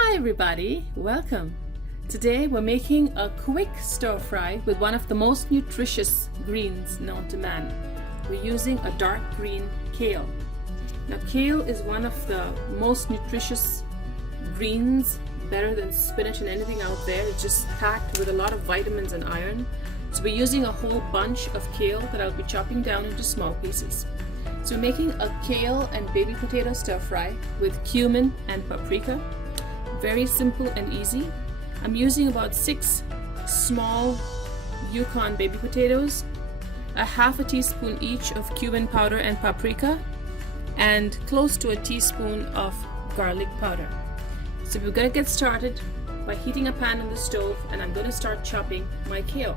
Hi everybody, welcome. Today we're making a quick stir fry with one of the most nutritious greens known to man. We're using a dark green kale. Now kale is one of the most nutritious greens, better than spinach and anything out there. It's just packed with a lot of vitamins and iron. So we're using a whole bunch of kale that I'll be chopping down into small pieces. So we're making a kale and baby potato stir fry with cumin and paprika. Very simple and easy. I'm using about 6 small Yukon baby potatoes, a half a teaspoon each of cumin powder and paprika, and close to a teaspoon of garlic powder. So we're going to get started by heating a pan on the stove, and I'm going to start chopping my kale.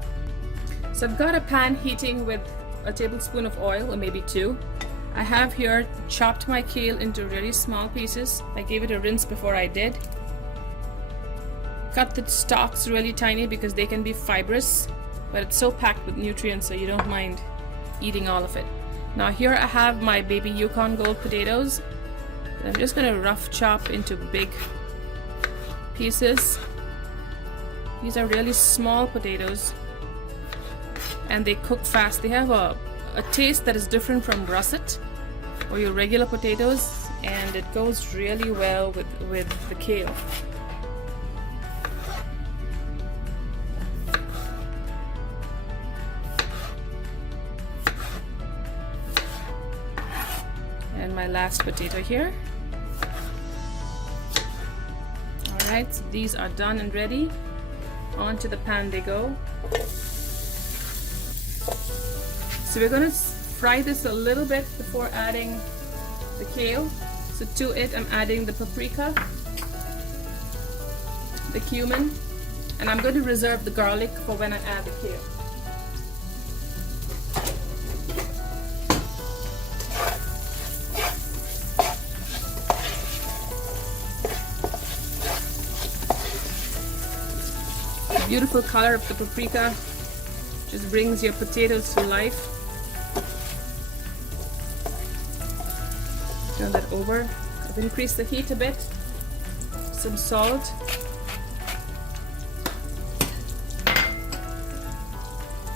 So I've got a pan heating with a tablespoon of oil, or maybe 2. I have here chopped my kale into really small pieces. I gave it a rinse before I did. Cut the stalks really tiny because they can be fibrous, but it's so packed with nutrients so you don't mind eating all of it. Now here I have my baby Yukon Gold potatoes. I'm just going to rough chop into big pieces. These are really small potatoes and they cook fast. They have a taste that is different from russet or your regular potatoes, and it goes really well with the kale. And my last potato here. Alright, so these are done and ready. Onto the pan they go. So we're going to fry this a little bit before adding the kale. So to it I'm adding the paprika, the cumin, and I'm going to reserve the garlic for when I add the kale. The beautiful color of the paprika just brings your potatoes to life. Turn that over. I've increased the heat a bit. Some salt.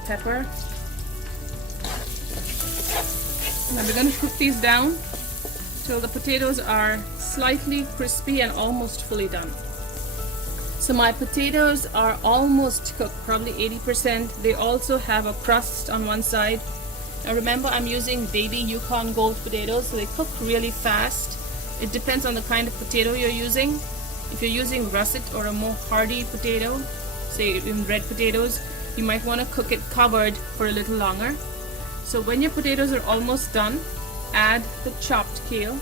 Pepper. Now we're going to cook these down till the potatoes are slightly crispy and almost fully done. So my potatoes are almost cooked, probably 80%. They also have a crust on one side. Now remember, I'm using baby Yukon Gold potatoes, so they cook really fast. It depends on the kind of potato you're using. If you're using russet or a more hardy potato, say in red potatoes, you might want to cook it covered for a little longer. So when your potatoes are almost done, add the chopped kale.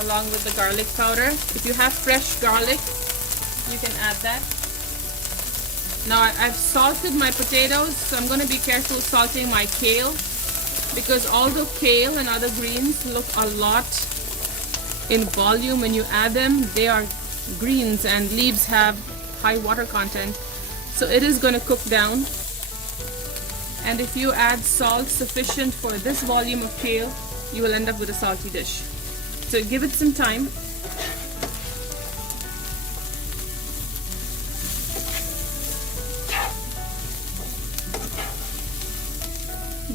Along with the garlic powder. If you have fresh garlic, you can add that. Now I've salted my potatoes, so I'm going to be careful salting my kale, because although kale and other greens look a lot in volume when you add them, they are greens and leaves have high water content, so it is going to cook down. And if you add salt sufficient for this volume of kale, you will end up with a salty dish. So give it some time.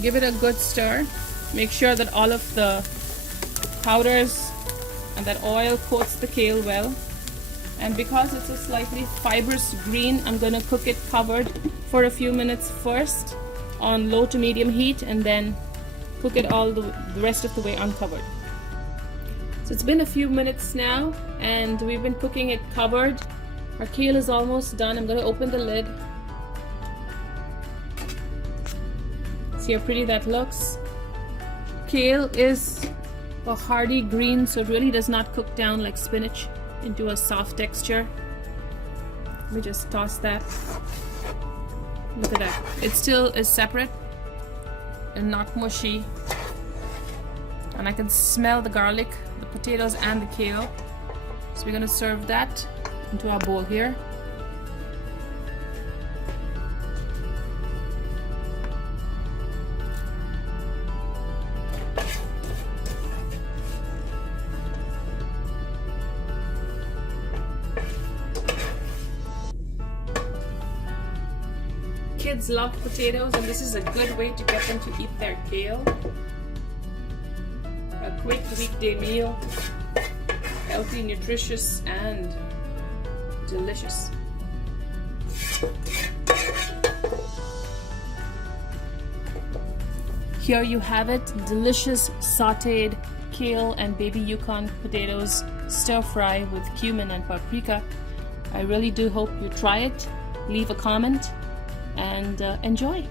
Give it a good stir. Make sure that all of the powders and that oil coats the kale well. And because it's a slightly fibrous green, I'm going to cook it covered for a few minutes first on low to medium heat, and then cook it all the rest of the way uncovered. So it's been a few minutes now and we've been cooking it covered. Our kale is almost done. I'm going to open the lid. See how pretty that looks. Kale is a hardy green, so it really does not cook down like spinach into a soft texture. Let me just toss that. Look at that. It still is separate and not mushy. And I can smell the garlic, the potatoes and the kale. So we're going to serve that into our bowl here. kids love potatoes, and this is a good way to get them to eat their kale. A quick weekday meal, healthy, nutritious, and delicious. Here you have it, delicious sauteed kale and baby Yukon potatoes stir fry with cumin and paprika. I really do hope you try it. Leave a comment and enjoy.